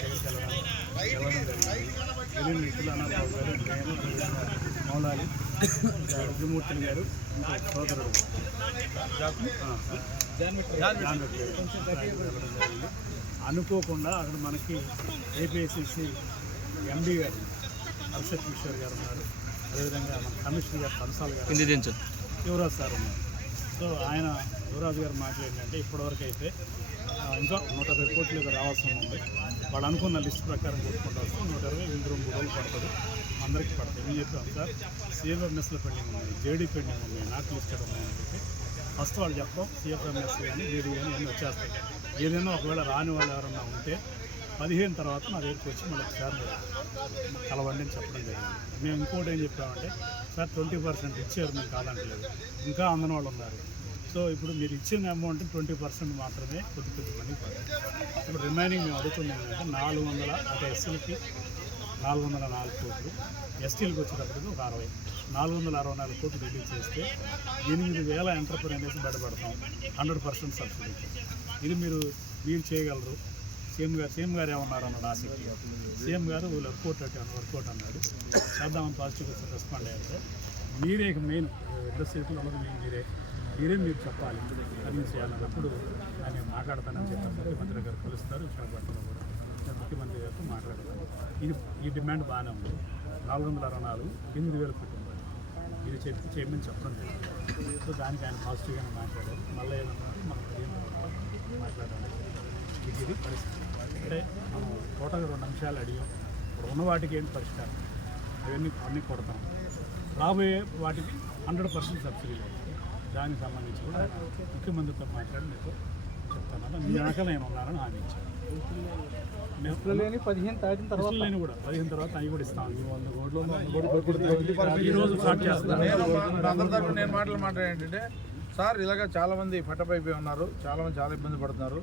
దగ్గరికి వెళ్ళడం జరిగింది. నిఖిల్ అనాథరావు గారు, నేను, మౌలాలి రుద్రమూర్తి గారు, ఇంకా సోదరుడు వెళ్ళడం జరిగింది. అనుకోకుండా అక్కడ మనకి ఏపీఐసిసి ఎండి గారు అభిషేక్ కిషోర్ గారు ఉన్నారు. అదేవిధంగా మన కమిషనర్ గారు పరసాల్ గారు, యువరాజ్ సార్ ఉన్నారు. సో ఆయన యువరాజు గారు మాట్లాడిందంటే ఇప్పటివరకు అయితే ఇంకా 120 కోట్లు రావాల్సి ఉంది. వాళ్ళు అనుకున్న లిస్ట్ ప్రకారం కొట్టుకుంటూ వస్తే 120 ఇందులో 3 రోజులు పడుతుంది, అందరికీ పడుతుంది. ఏం చెప్పాం సార్, సిఎఫ్ఎంఎస్లో పెండింగ్ ఉన్నాయి, జేడీ పెండింగ్ ఉన్నాయి, నాట్ లిస్టెడ్ ఉన్నాయని చెప్పి ఫస్ట్ వాళ్ళు చెప్పడం సిఎఫ్ఎంఎస్ కానీ జేడీ కానీ అన్నీ వచ్చేస్తాయి. ఏదైనా ఒకవేళ రాని వాళ్ళు ఎవరన్నా ఉంటే 15 తర్వాత నా దగ్గరికి వచ్చి మళ్ళీ ఒకసారి కలవండి అని చెప్పడం జరిగింది. మేము ఇంకోటి ఏం చెప్పామంటే సార్ 20% ఇచ్చారు, మేము కాదంటలేదు, ఇంకా అందని వాళ్ళు ఉన్నారు. సో ఇప్పుడు మీరు ఇచ్చిన అమౌంట్ 20% మాత్రమే కొద్ది మందికి పడుతుంది. ఇప్పుడు రిమైనింగ్ మేము అడుగుతుంది ఏంటంటే 400 అంటే ఎస్సీలకి 404 కోట్లు, ఎస్టీలకు వచ్చేటప్పటికి ఒక 60, 464 కోట్లు రిలీజ్ చేస్తే 8,000 ఎంటర్ప్రైనర్స్ బయటపడతాం, 100% సబ్సిడీ. ఇది మీరు చేయగలరు. సీఎం గారు ఏమన్నారు అన్నాడు ఆసక్తి. సీఎం గారు వర్కౌట్ అన్నాడు, చేద్దామని పాజిటివ్గా రెస్పాండ్ అయ్యారు. మీరే మెయిన్ ఇండస్ట్రీలో ఉన్నది మీరు చెప్పాలి, కన్విన్స్ చేయాలన్నప్పుడు ఆయన మాట్లాడతానని చెప్పారు. ముఖ్యమంత్రి గారు కలుస్తారు విశాఖపట్నంలో కూడా, నేను ముఖ్యమంత్రి గారితో మాట్లాడతాను. ఈ డిమాండ్ బాగానే ఉంది. 464 8,000 కుటుంబాలు ఇది చేయమని చెప్పడం జరిగింది. సో దానికి ఆయన పాజిటివ్గానే మాట్లాడారు. మళ్ళీ ఏమన్నా మనం మాట్లాడాలి. ఇది పరిస్థితి. అంటే మనం టోటల్గా 2 నిమిషాలు అడిగాం. ఇప్పుడు ఉన్న వాటికి ఏంటి పరిష్కారం, అన్నీ కొడతాం. రాబోయే వాటికి 100% సబ్సిడీ లేదు. దానికి సంబంధించి కూడా ముఖ్యమంత్రితో మాట్లాడి మీకు చెప్తాను. మీ వెనక నేను ఉన్నానని హామీ ఇచ్చాను. 15 తర్వాత అవి కూడా ఇస్తాను. ఈరోజు స్టార్ట్ చేస్తాను. నేను మాట్లాడేంటంటే సార్, ఇలాగ చాలామంది ఫటప్ అయిపోయి ఉన్నారు, చాలామంది చాలా ఇబ్బంది పడుతున్నారు.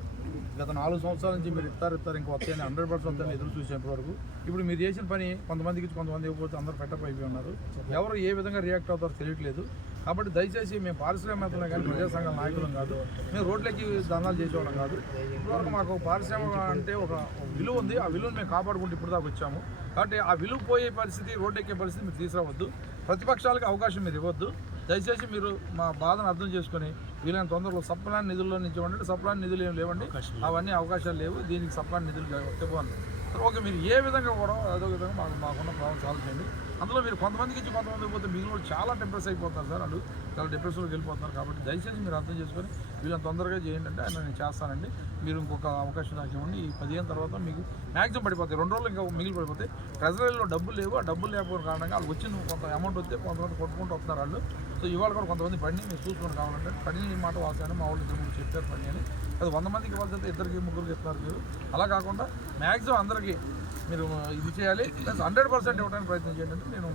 గత 4 సంవత్సరాల నుంచి మీరు ఇస్తారు ఇంకా వస్తాయని 100% వస్తాయని ఎదురు చూసేంత వరకు ఇప్పుడు మీరు చేసిన పని కొంతమందికి కొంతమంది ఇవ్వకపోతే అందరూ ఫటప్ అయిపోయి ఉన్నారు. ఎవరు ఏ విధంగా రియాక్ట్ అవుతారో తెలియట్లేదు. కాబట్టి దయచేసి మేము పారిశ్రామికవేత్తలే కానీ ప్రజా సంఘాల నాయకులం కాదు, మేము రోడ్లకి దందాలు చేసేవాళ్ళం కాదు. ఇప్పటివరకు మాకు పారిశ్రామిక అంటే ఒక విలువ ఉంది, ఆ విలువను మేము కాపాడుకుంటూ ఇప్పుడు దాకా వచ్చాము. కాబట్టి ఆ విలువ పోయే పరిస్థితి, రోడ్డు ఎక్కే పరిస్థితి మీరు తీసుకురావద్దు. ప్రతిపక్షాలకు అవకాశం మీరు ఇవ్వద్దు. దయచేసి మీరు మా బాధను అర్థం చేసుకొని వీలైన తొందరలో సప్లాన్ నిధుల్లో నుంచి ఇవ్వండి. సప్లాన్ నిధులు ఏమి లేవండి, అవన్నీ అవకాశాలు లేవు. దీనికి సప్లాన్ నిధులు ఇవ్వండి. ఓకే, మీరు ఏ విధంగా కూడా అదో విధంగా మాకున్న ప్రాబ్లం సాల్వ్ చేయండి. అందులో మీరు కొంతమందికి ఇచ్చి కొంతమంది పోతే మిగిలిన చాలా డిప్రెస్ అయిపోతారు సార్, వాళ్ళు చాలా డిప్రెషన్లోకి వెళ్ళిపోతున్నారు. కాబట్టి దయచేసి మీరు అర్థం చేసుకొని వీళ్ళని తొందరగా చేయండి అంటే ఆయన నేను చేస్తానండి. మీరు ఇంకొక అవకాశం నాకు ఇవ్వండి. ఈ 15 తర్వాత మీకు మ్యాక్సిమం పడిపోతాయి, 2 రోజులు ఇంకా మిగిలి పడిపోతాయి. ట్రెజరీలో డబ్బులు లేవు, ఆ డబ్బులు లేకపోవడం కారణంగా వాళ్ళు వచ్చిన కొంత అమౌంట్ వస్తే కొంతమంది కొట్టుకుంటూ వస్తున్నారు వాళ్ళు. సో ఇవాళ కూడా కొంతమంది పడిని మీరు చూసుకొని కావాలంటే పడిని మాట వాసాను మా వాళ్ళు 2 చెప్పారు పని అని. అది 100 మందికి ఇవ్వాల్సి అయితే 2 3 చెప్తున్నారు మీరు. అలా కాకుండా మ్యాక్సిమం అందరికీ మీరు ఇది చేయాలి, ప్లస్ 100% ఇవ్వడానికి ప్రయత్నం చేయండి. అంటే నేను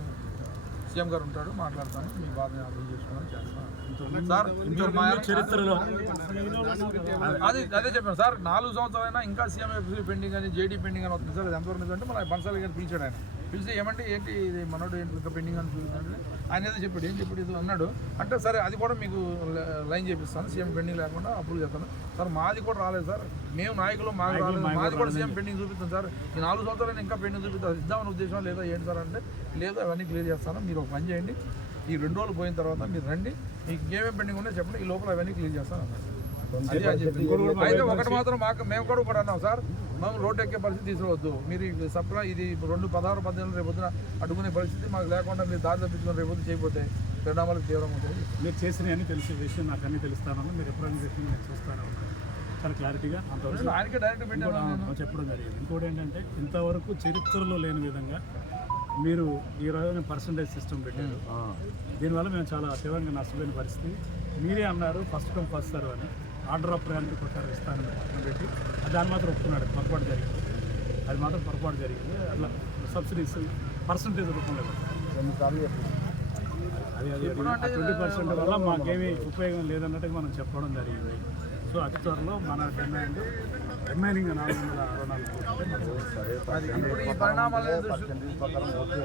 సీఎం గారు ఉంటాడు, మాట్లాడతాను, మీ బాధని అర్థం చేసుకోవడానికి చేస్తాను సార్. చరిత్రలో అదే చెప్పాను సార్, 4 సంవత్సరాలైనా ఇంకా సీఎం పెండింగ్ అని జేడీ పెండింగ్ అని వస్తుంది సార్. అది ఎంతవరకు నిజంటే మన బన్సాలి గారిని పిలిచాడు. ఆయన పిలిచి ఏమంటే ఏంటి ఇది మనోడు ఏంటి ఇంకా పెండింగ్ అని చూపించండి. ఆయన ఏదో చెప్పాడు, ఏం చెప్పాడు ఇది అన్నాడు. అంటే సరే అది కూడా మీకు లైన్ చేపిస్తాను, సీఎం పెండింగ్ లేకుండా అప్రూవ్ చేస్తాను సార్. మాది కూడా రాలేదు సార్, మేము నాయకులు మాకు రాలేదు, మాది కూడా సీఎం పెండింగ్ చూపిస్తాం సార్. ఈ 4 సంవత్సరాలు ఇంకా పెండింగ్ చూపిస్తాను, ఇద్దామని ఉద్దేశం లేదా ఏంటి సార్ అంటే లేదు, అవన్నీ క్లియర్ చేస్తాను. మీరు ఒక పని చేయండి, ఈ 2 రోజులు పోయిన తర్వాత మీరు రండి, మీకు ఏమేమి పెండింగ్ ఉన్నాయో చెప్పండి, ఈ లోపల అవన్నీ క్లియర్ చేస్తాను అన్నారు. అయితే ఒకటి మాత్రం మేము కూడా అన్నాం సార్, మేము రోడ్డు ఎక్కే పరిస్థితి తీసుకువద్దు. మీరు సప్లై ఇది 2-16 18 రేపొద్దున అడ్డుకునే పరిస్థితి మాకు లేకుండా మీరు దారి తప్పించుకొని రేపొద్దు చేయకపోతే పరిణామాలకు తీవ్రంగా ఉంటుంది. మీరు చేసినవన్నీ తెలిసే విషయం నాకు అన్నీ తెలుస్తానన్నా, మీరు ఎప్పుడైనా చెప్పి నేను చూస్తాను చాలా క్లారిటీగా అంతవరకు ఆయనకే డైరెక్ట్ పెట్టాను చెప్పడం జరిగింది. ఇంకోటి ఏంటంటే ఇంతవరకు చరిత్రలో లేని విధంగా మీరు ఈ రోజున పర్సంటేజ్ సిస్టమ్ పెట్టారు. దీనివల్ల మేము చాలా తీవ్రంగా నష్టపోయిన పరిస్థితి. మీరే అన్నారు ఫస్ట్ కమ్ ఫస్ట్ సర్వ్ అని, ఆర్డర్ ఆఫ్ ప్రయారిటీ ప్రకారం ఇస్తానని పక్కన పెట్టి దాన్ని మాత్రం ఒప్పుకున్నాడు. పొరపాటు జరిగింది, అది మాత్రం పొరపాటు జరిగింది. అట్లా సబ్సిడీస్ పర్సంటేజ్ రూపంలో అది 20% వల్ల మాకేమీ ఉపయోగం లేదన్నట్టుగా మనం చెప్పడం జరిగింది. సో అతి త్వరలో మన డిమాండ్ రిమైనింగ్ 464 కోట్లు.